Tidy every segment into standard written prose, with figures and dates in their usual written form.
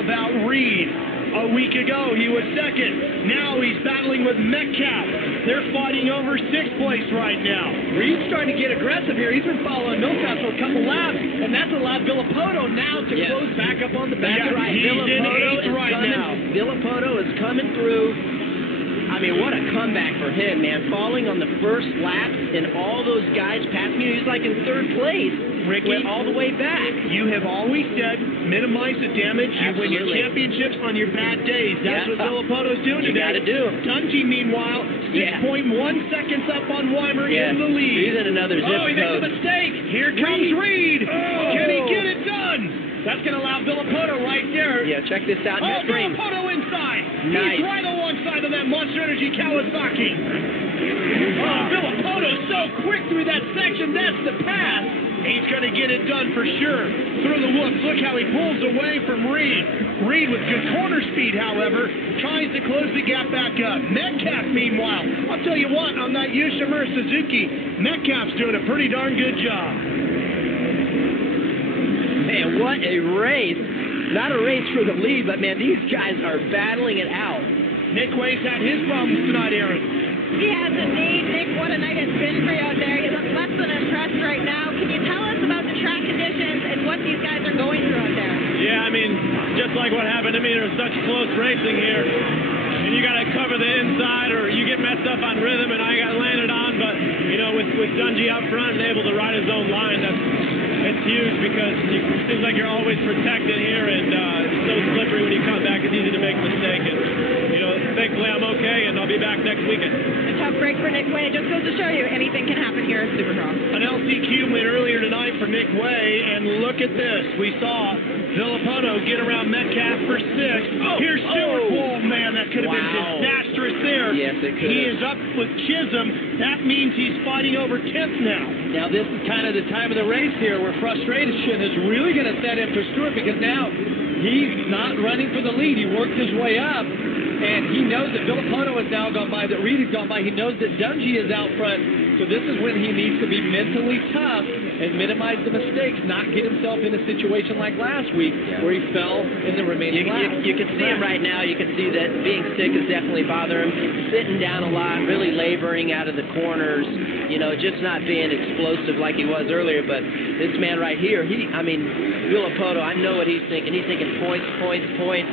about Reed? A week ago, he was second. Now he's battling with Metcalf. They're fighting over 6th place right now. Reed's starting to get aggressive here. He's been following Milcross for a couple laps, and that's allowed Villapoto now to close back up on the back. Yeah, Right. he's in 8th right now. Villapoto is coming through. I mean, what a comeback for him, man. Falling on the first lap, and all those guys passing you. He's like in 3rd place. Ricky, went all the way back. You have always said minimize the damage. You win your Absolutely. championships on your bad days. That's what Villapoto's doing You today. got to do. Dungey, meanwhile, 6.1 seconds up on Weimer in the lead. He's in another zip code. He makes a mistake. Here comes Reed. Can he get it done? That's going to allow Villapoto right there. Yeah, check this out. Villapoto inside. Nice. He's right alongside of that Monster Energy Kawasaki. Villapoto's so quick through that section. That's the pass. He's going to get it done for sure. Through the whoops. Look how he pulls away from Reed. Reed with good corner speed, however, tries to close the gap back up. Metcalf, meanwhile, I'll tell you what, on that Yoshimura Suzuki, Metcalf's doing a pretty darn good job. Man, what a race. Not a race for the lead, but, man, these guys are battling it out. Nick Way's had his problems tonight, Aaron. He has indeed. Nick, what a night it's been for you out there. You look less than impressed right now. Can you tell us about the track conditions and what these guys are going through out there? Yeah, I mean, just like what happened to me, there was such close racing here. And you got to cover the inside or you get messed up on rhythm, and I got landed on. But, you know, with Dungey up front and able to ride his own line, it's huge because it seems like you're always protected here, and it's so slippery when you come back. It's easy to make a mistake. And, you know, thankfully I'm okay, and I'll be back next weekend. A tough break for Nick Way. It just goes to show you anything can happen here at Supercross. An LCQ win earlier tonight for Nick Way, and look at this. We saw Villapoto get around Metcalf for 6th. Here's Stewart. Oh, man, that could have been disastrous there. Yes, it could. He is up with Chisholm. That means he's fighting over 10th now. Now, this is kind of the time of the race here where frustration is really going to set in for Stewart because now he's not running for the lead. He worked his way up, and he knows that Villapoto has now gone by, that Reed has gone by. He knows that Dungey is out front. So this is when he needs to be mentally tough and minimize the mistakes, not get himself in a situation like last week where he fell in the remaining laps. You can see him right now. You can see that being sick is definitely bothering him. Sitting down a lot, really laboring out of the corners, you know, just not being explosive like he was earlier. But this man right here, Villapoto, I know what he's thinking. He's thinking points, points, points.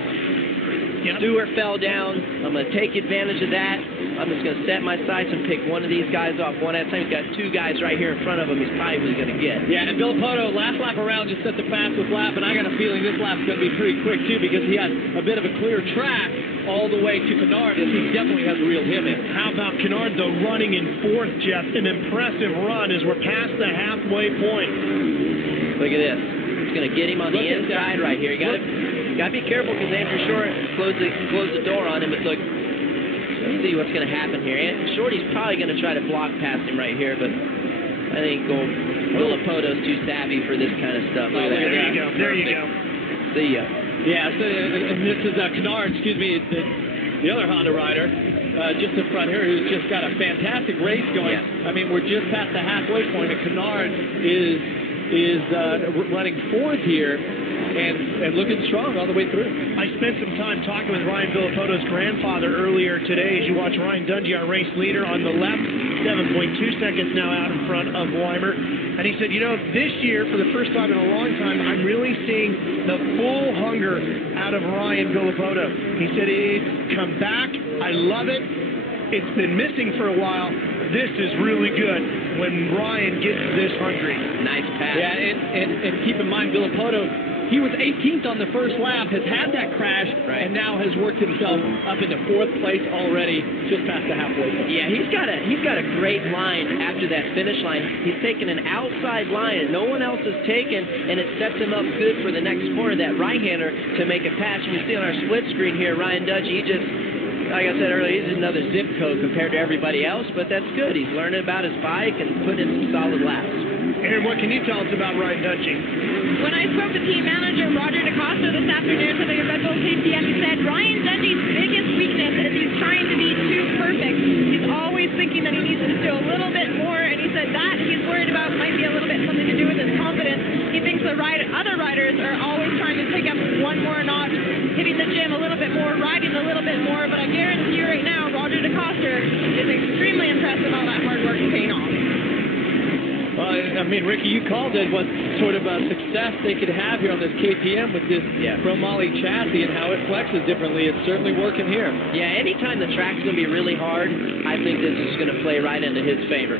Yep. Stewart fell down. I'm going to take advantage of that. I'm just going to set my sights and pick one of these guys off one at a time. He's got 2 guys right here in front of him he's probably going to get. Yeah, and Villapoto, last lap around, just set the fastest lap, and I got a feeling this lap's going to be pretty quick, too, because he has a bit of a clear track all the way to Kennard, and he definitely has reeled him in. How about Kennard, though, running in 4th, Jeff? An impressive run as we're past the halfway point. Look at this. It's going to get him on the inside right here. You got to be careful because Andrew Short closed the door on him. But look, let's see what's going to happen here. Shorty's probably going to try to block past him right here, but I think Villapoto's too savvy for this kind of stuff. Look at that. There you go. There you go. See ya. Yeah, so, and this is Kennard, the other Honda rider, just in front here, who's just got a fantastic race going. Yeah. I mean, we're just past the halfway point, and Kennard is running 4th here and looking strong all the way through. I spent some time talking with Ryan Villapoto's grandfather earlier today as you watch Ryan Dungey, our race leader, on the left, 7.2 seconds now out in front of Weimer. And he said, you know, this year, for the first time in a long time, I'm really seeing the full hunger out of Ryan Villapoto. He said, it's come back. I love it. It's been missing for a while. This is really good when Ryan gets this hungry. Nice pass. Yeah, and keep in mind, Villapoto, he was 18th on the first lap, has had that crash, and now has worked himself up into 4th place already, just past the halfway point. Yeah, he's got a great line after that finish line. He's taken an outside line that no one else has taken, and it sets him up good for the next corner, that right-hander, to make a pass. You can see on our split screen here, Ryan Dungey, he just, like I said earlier, he's another zip code compared to everybody else, but that's good. He's learning about his bike and putting in some solid laps. Aaron, what can you tell us about Ryan Dungey? When I spoke to team manager Roger DaCosta this afternoon for the Red Bull KTM, he said Ryan Dungey's biggest weakness is he's trying to be too perfect. He's always thinking that he needs to do a little bit more, and he said that he's worried about might be a little bit something to do with his confidence. He thinks the other riders are always trying to take up one more notch little bit more, riding a little bit more, but I guarantee you right now, Roger DeCoster is extremely impressed with all that hard work paying off. Well, I mean, Ricky, you called it what sort of a success they could have here on this KTM with this chromoly chassis and how it flexes differently. It's certainly working here. Yeah, anytime the track's going to be really hard, I think this is going to play right into his favor.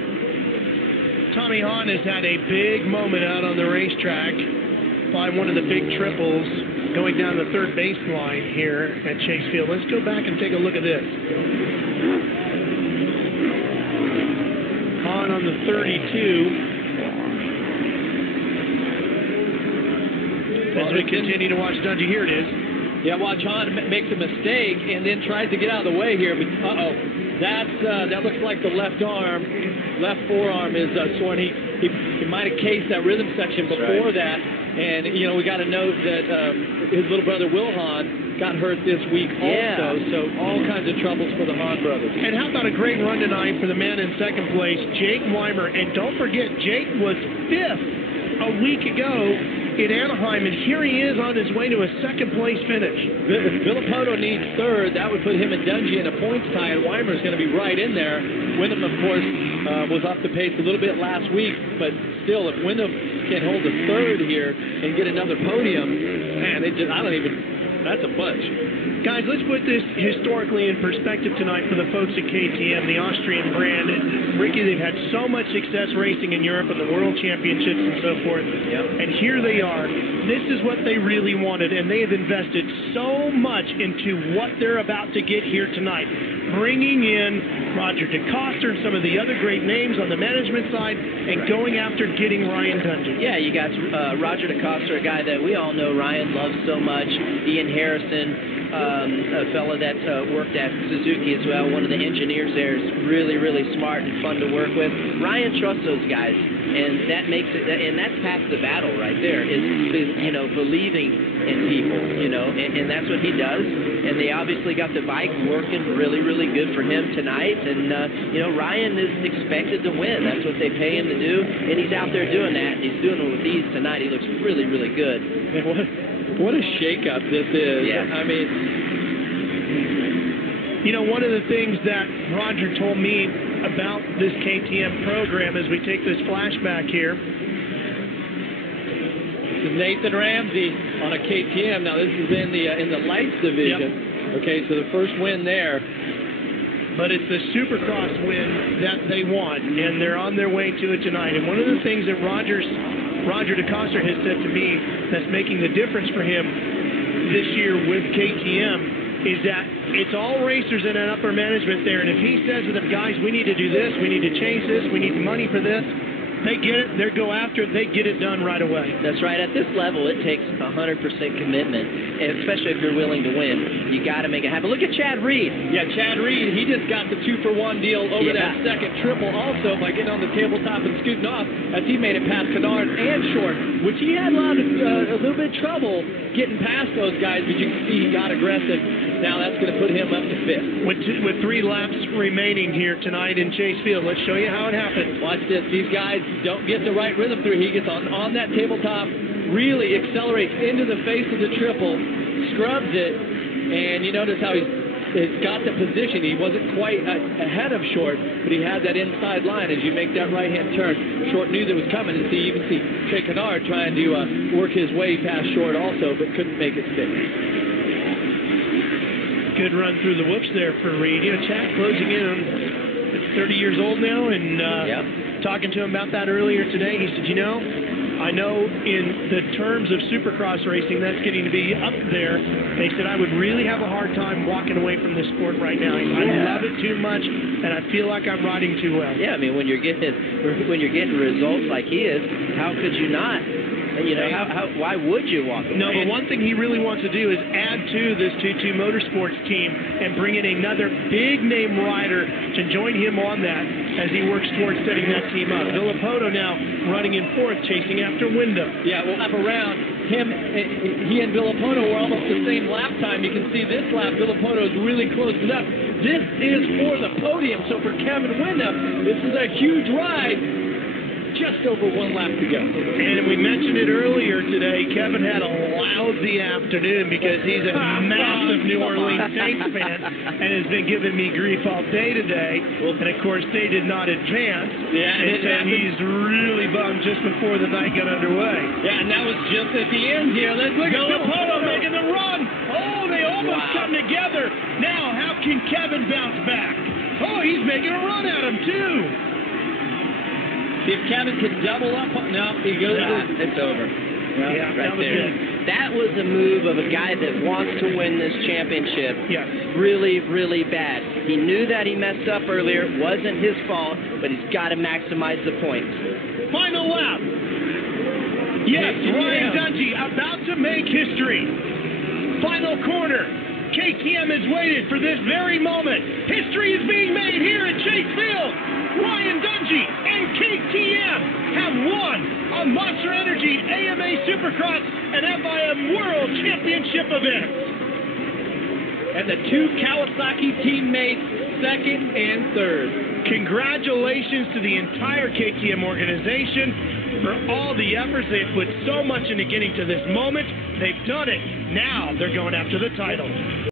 Tommy Hahn has had a big moment out on the racetrack by one of the big triples going down the third baseline here at Chase Field. Let's go back and take a look at this. Hahn on the 32. As we continue to watch Dungey, here it is. Yeah, watch Hahn makes a mistake and then tries to get out of the way here. But, that looks like the left forearm is sore. And he might have cased that rhythm section before that. And, you know, we got to note that his little brother, Will Hahn, got hurt this week also. So all kinds of troubles for the Hahn brothers. And how about a great run tonight for the man in second place, Jake Weimer. And don't forget, Jake was 5th a week ago in Anaheim, and here he is on his way to a second-place finish. If Villapoto needs third, that would put him and Dungey in a points tie, and Weimer's going to be right in there. Wyndham, of course, was off the pace a little bit last week, but still, if Wyndham can hold a third here and get another podium, man, that's a bunch. Guys, let's put this historically in perspective tonight for the folks at KTM, the Austrian brand. Ricky, they've had so much success racing in Europe and the World Championships and so forth. Yep. And here they are. This is what they really wanted, and they have invested so much into what they're about to get here tonight. Bringing in Roger DeCoster and some of the other great names on the management side and going after getting Ryan Dungey. Yeah, you got Roger DeCoster, a guy that we all know Ryan loves so much. Ian Harrison, a fellow that worked at Suzuki as well, one of the engineers there, is really, really smart and fun to work with. Ryan trusts those guys, and that makes it, and that's half the battle right there, is believing in people, and that's what he does. And they obviously got the bike working really, really good for him tonight, and Ryan is expected to win. That's what they pay him to do, and he's out there doing that. He's doing it with ease tonight. He looks really, really good. What a shakeup this is. Yeah. I mean, one of the things that Roger told me about this KTM program as we take this flashback here. This is Nathan Ramsey on a KTM. Now this is in the lights division. Yep. Okay, so the first win there. But it's the Supercross win that they want, and they're on their way to it tonight. And one of the things that Roger DeCoster has said to me that's making the difference for him this year with KTM is that it's all racers in an upper management there. And if he says to them, guys, we need to do this, we need to change this, we need money for this, they get it, they go after it, they get it done right away. That's right. At this level, it takes 100% commitment, and especially if you're willing to win. You got to make it happen. Look at Chad Reed. Yeah, Chad Reed, he just got the 2-for-1 deal over that second triple also by getting on the tabletop and scooting off as he made it past Kennard and Short, which he had a little bit of trouble getting past those guys, but you can see he got aggressive. Now that's going to put him up to 5th. With 3 laps remaining here tonight in Chase Field, let's show you how it happened. Watch this. These guys don't get the right rhythm through. He gets on that tabletop, really accelerates into the face of the triple, scrubs it, and you notice how he's got the position. He wasn't quite ahead of Short, but he had that inside line as you make that right-hand turn. Short knew that was coming, and you can see Trey Kennard trying to work his way past Short also, but couldn't make it stick. Good run through the whoops there for Reed. Chad closing in on 30 years old now, and talking to him about that earlier today, he said, I know in the terms of Supercross racing, that's getting to be up there. They said, I would really have a hard time walking away from this sport right now. I love it too much, and I feel like I'm riding too well. Yeah, I mean, when you're getting results like he is, how could you not? Why would you walk away? No, but one thing he really wants to do is add to this 2-2 Motorsports team and bring in another big-name rider to join him on that as he works towards setting that team up. Villapoto now running in 4th, chasing after Wyndham. Yeah, we'll lap around. He and Villapoto were almost the same lap time. You can see this lap, Villapoto is really close it up. This is for the podium, so for Kevin Wyndham, this is a huge ride just over 1 lap to go. And we mentioned it earlier today, Kevin had a lousy afternoon because he's a massive New Orleans Saints fan and has been giving me grief all day today. And of course, they did not advance. Yeah, and so he's really bummed just before the night got underway. Yeah, and that was just at the end here. Let's look at Villapoto making the run. Oh, they almost come together. Now, how can Kevin bounce back? Oh, he's making a run at him, too. See if Kevin can double up. No, he goes. It's over. Yeah, right that was there. good. That was a move of a guy that wants to win this championship. Yes. Really, really bad. He knew that he messed up earlier. It wasn't his fault, but he's got to maximize the points. Final lap. Yes, Ryan Dungey about to make history. Final corner. KTM has waited for this very moment. History is being made here at Chase Field. Ryan Dungey and KTM have won a Monster Energy AMA Supercross and FIM World Championship event. And the two Kawasaki teammates, second and third. Congratulations to the entire KTM organization for all the efforts. They've put so much into getting to this moment. They've done it. Now they're going after the title.